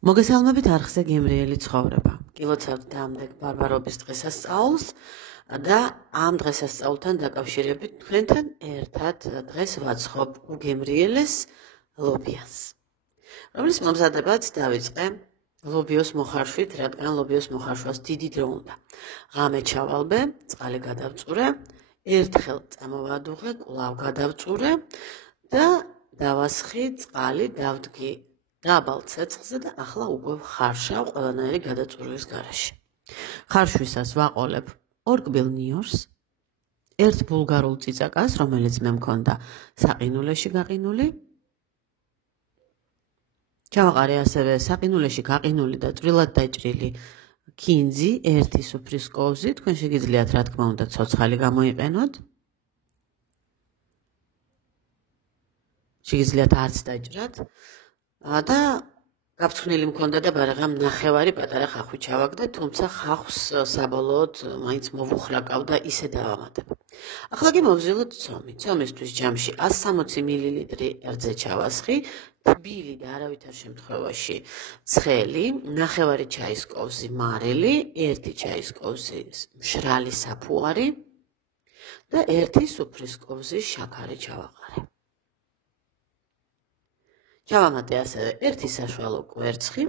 მოგესალმებით არხზე გემრიელი ცხოვრება. გილოცავთ დამდეგ ბარბარობის დღესასწაულს და ამ დღესასწაულთან დაკავშირებით თქვენთან ერთად დღეს ვაცხობ უგემრიელეს ლობიას, რომლის მომზადებაც დავიწყე ლობიოს მოხარშვით, რადგან ლობიოს მოხარშვას დიდი დრო უნდა. ღამე ჩავალბე, წყალი გადავწურე, ერთხელ წამოვადუღე, კვლავ გადავწურე და დავასხი წყალი დავდგი დაბალ ცეცხლზე და ახლა უკვე ხარშავ ყველანაირი გადაწურვის გარეშე. ხარშვისას ვაყოლებ ორ კბილ ნიორს, ერთ ბულგარულ წიწაკას, რომელიც მე მქონდა საყინულეში გაყინული. ჩავაყარე ასევე საყინულეში გაყინული და წვრილად დაჭრილი ქინძი, ერთი სუფრის კოვზი, თქვენ შეგიძლიათ რა თქმა უნდა ცოცხალი გამოიყენოთ. შეგიძლიათ არც დაჭრათ. და გაფრთხნილი მქონდა და ბარაღამ ნახევარი პატარა ხახვი ჩავაგდა, თუმცა ხახვს საბოლოოდ მაინც მოვუხრაკავ და ისე დავამატებ. ახლა კი მოვზილოთ ცომი. ცომისთვის ჯამში 160 მილილიტრი რძე ჩავასხი, თბილი და არავითარ შემთხვევაში ცხელი, ნახევარი ჩაის კოვზი მარილი, ერთი ჩაის კოვზი მშრალი საფუარი და ერთი სუფრის კოვზი შაქარი ჩავაყარე. ჩავამატე ასევე ერთი საშუალო კვერცხი,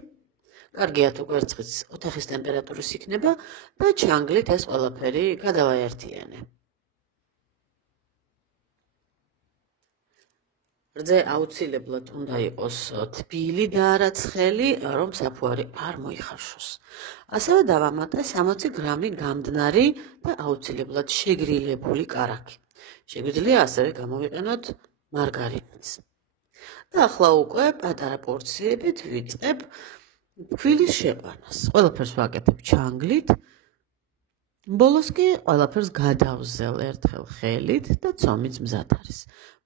კარგია თუ კვერცხიც ოთახის ტემპერატურის იქნება და ჩანგლით ეს ყველაფერი გადავაერთიანე. რძე აუცილებლად უნდა იყოს თბილი და არა ცხელი, რომ საფუარი არ მოიხარშოს. ასევე დავამატე 60 გრამი გამდნარი და აუცილებლად შეგრილებული კარაქი. შეგვიძლია ასევე გამოვიყენოთ მარგარინიც. და ახლა უკვე პატარა პორციებით ვიწყებ ფქვილის შეყვანას. ყველაფერს ვაკეთებ ჩანგლით. ბოლოს კი ყველაფერს გადავზელ ერთხელ ხელით და ცომიც მზად არის.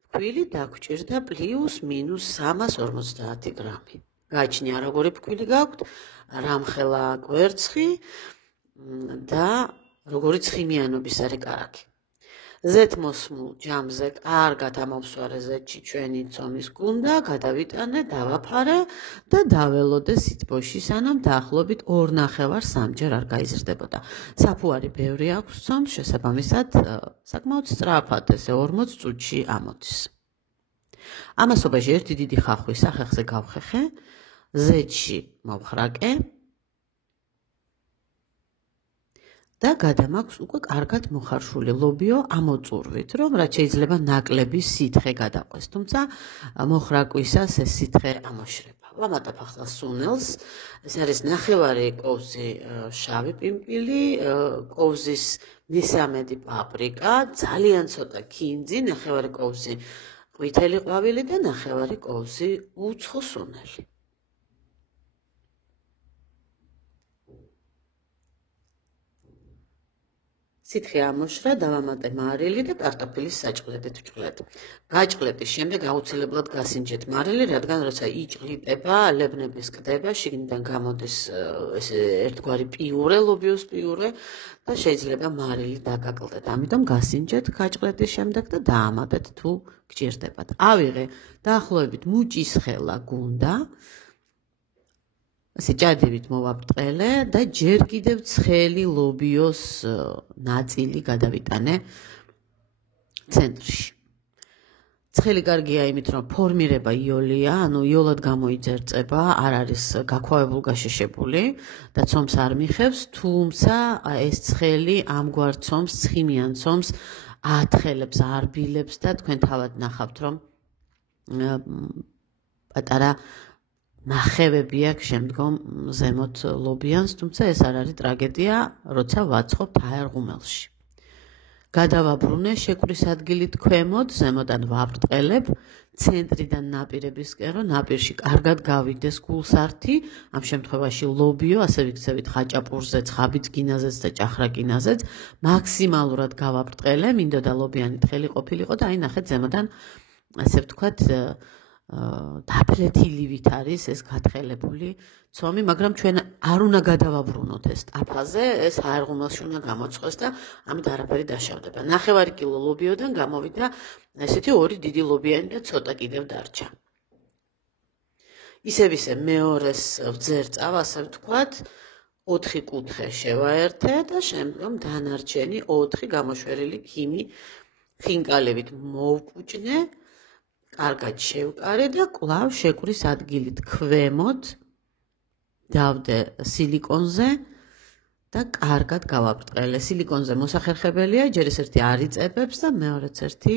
ფქვილი დაგჭირდა პლუს მინუს 350 გრამი. გააჩნია როგორი ფქვილი გაქვთ, რამხელა კვერცხი და როგორი ცხიმიანობის არის კარაქი. ზეთმოსმულ ჯამზე კარგად ამოვსვარე ზეთში ჩვენი ცომის გუნდა, გადავიტანე, დავაფარე და დაველოდე სითბოში, სანამ დაახლოებით 2.5-3 არ გაიზრდებოდა. საფუარი ბევრი აქვს ცომს, შესაბამისად საკმაოდ სწრაფად ესე 40 წუთში ამოდის. ამასობაში ერთი დიდი ხახვი სახეხზე გავხეხე, ზეთში მოვხრაკე და გადამაქვს უკვე კარგად მოხარშული ლობიო ამოწურვით, რომ რაც შეიძლება ნაკლები სითხე გადაყვეს, თუმცა მოხრაკვისას ეს სითხე ამოშრება. ვამატებ ახლა სუნელს, ეს არის ნახევარი კოვზი შავი პიმპილი, კოვზის მესამედი პაპრიკა, ძალიან ცოტა ქინძი, ნახევარი კოვზი ყვითელი ყვავილი და ნახევარი კოვზი უცხო სუნელი. სითხე ამოშრა, დავამატე მარილი და კარტოფილის საჭყლებით ვჭყლეთ. გაჭყლეთის შემდეგ აუცილებლად გასინჯეთ მარილი, რადგან როცა იჭყლიტება, ლებნების კდება, შიგნიდან გამოდის ესე ერთგვარი პიურე, ლობიოს პიურე და შეიძლება მარილი დაგაკლდეთ. ამიტომ გასინჯეთ გაჭყლეთის შემდეგ და დაამატეთ თუ გჭირდებათ. ავიღე დაახლოებით მუჭის ხელა გუნდა. ასე ჭადივით მოვაბრტყელე და ჯერ კიდევ ცხელი ლობიოს ნაწილი გადავიტანე ცენტრში. ცხელი კარგია იმით, რომ ფორმირება იოლია, ანუ იოლად გამოიძერწება, არ არის გაქვავებულ გაშეშებული და ცომს არ მიხევს, თუმცა ეს ცხელი ამგვარ ცომს, ცხიმიან ცომს აათხელებს, არბილებს და თქვენ თავად ნახავთ, რომ პატარა ნახევები აქვს შემდგომ ზემოთ ლობიანს, თუმცა ეს არ არის ტრაგედია, როცა ვაწყობთ აერღუმელში. გადავაბრუნე შეკვრის ადგილით ქვემოთ, ზემოდან ვაბრტყელებ, ცენტრიდან ნაპირებისკენ, რომ ნაპირში კარგად გავიდეს გულსართი, ამ შემთხვევაში ლობიო, ასე ვიქცევით ხაჭაპურზე, ცხაბიძგინაზეც და ჭახრაკინაზეც, მაქსიმალურად გავაბრტყელე, მინდოდა ლობიანი თხელი ყოფილიყო და აი ნახეთ ზემოდან, ასე ვთქვათ, დაფლეთილივით არის ეს გათხელებული ცომი, მაგრამ ჩვენ არ უნდა გადავაბრუნოთ ეს ტაფაზე, ეს აერღუმელში უნდა გამოწყოს და ამით არაფერი დაშავდება. ნახევარი კილო ლობიოდან გამოვიდა ესეთი ორი დიდი ლობიანი და ცოტა კიდევ დარჩა. ისე მეორეს ვძერწავ, ასე ვთქვათ, 4 კუთხე შევაერთე და შემდგომ დანარჩენი 4 გამოშვერილი ხინკალებით მოვკუჭნე, კარგად შევკარე და კვლავ შეკვრის ადგილით ქვემოთ დავდე სილიკონზე და კარგად გავაბრტყელე. სილიკონზე მოსახერხებელია, ჯერ ეს ერთი არ იწებებს და მეორეც ერთი,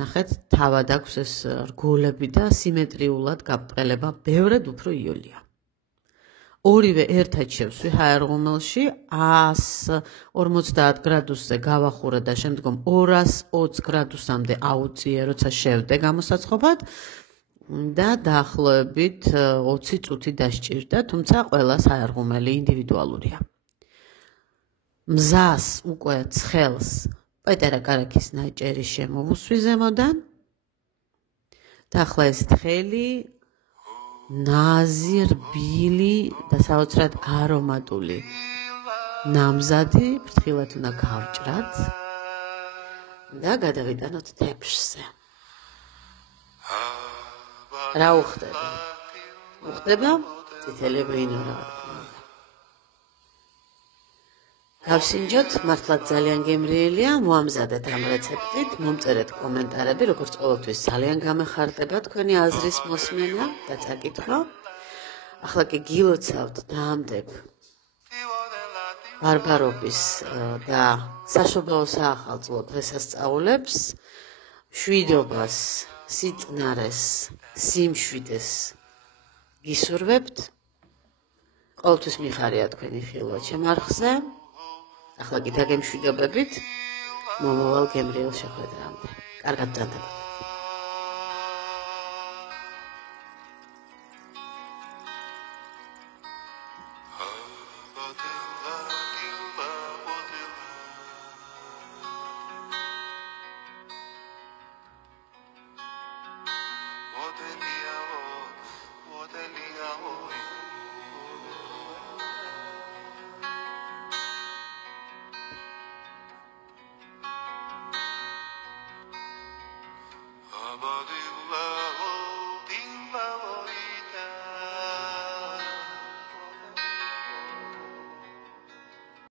ნახეთ, თავად აქვს ეს რგოლები და სიმეტრიულად გაბრტყელება ბევრად უფრო იოლია. ორივე ერთად შევსვი ჰაერღუმელში 150 გრადუსზე გავახურე და შემდგომ 220 გრადუსამდე აუწიე, როცა შევდე გამოსაცხობად და დაახლოებით 20 წუთი დასჭირდა, თუმცა ყველა საერღუმელი ინდივიდუალურია. მზას უკვე ცხელს პეტერა კარაქის ნაჭერი შემოვუსვი ზემოდან და ახლა ეს თხელი ნაზი, რბილი და საოცრად არომატული ნამზადი ფრთხილად უნდა გავჭრათ და გადავიტანოთ თეფშზე. რა უხდება? უხდება წითელი ღვინო, რა თქმა უნდა. გავსინჯოთ, მართლაც ძალიან გემრიელია, მოამზადეთ ამ რეცეპტით, მომწერეთ კომენტარები, როგორც ყოველთვის ძალიან გამეხარდება თქვენი აზრის მოსმენა და წაკითხვა. ახლა კი გილოცავთ დაამტებ ბარბარობის და საშობაო საახალწლო დღესასწაულებს, მშვიდობას, სიწნარეს, სიმშვიდეს გისურვებთ. ყოველთვის მიხარია თქვენი ხილვა ჩემ არხზე. ახლა კი დაგემშვიდობებით მომავალ გემრიელ შეხვედრამდე. კარგად ბრძანდებოდეთ.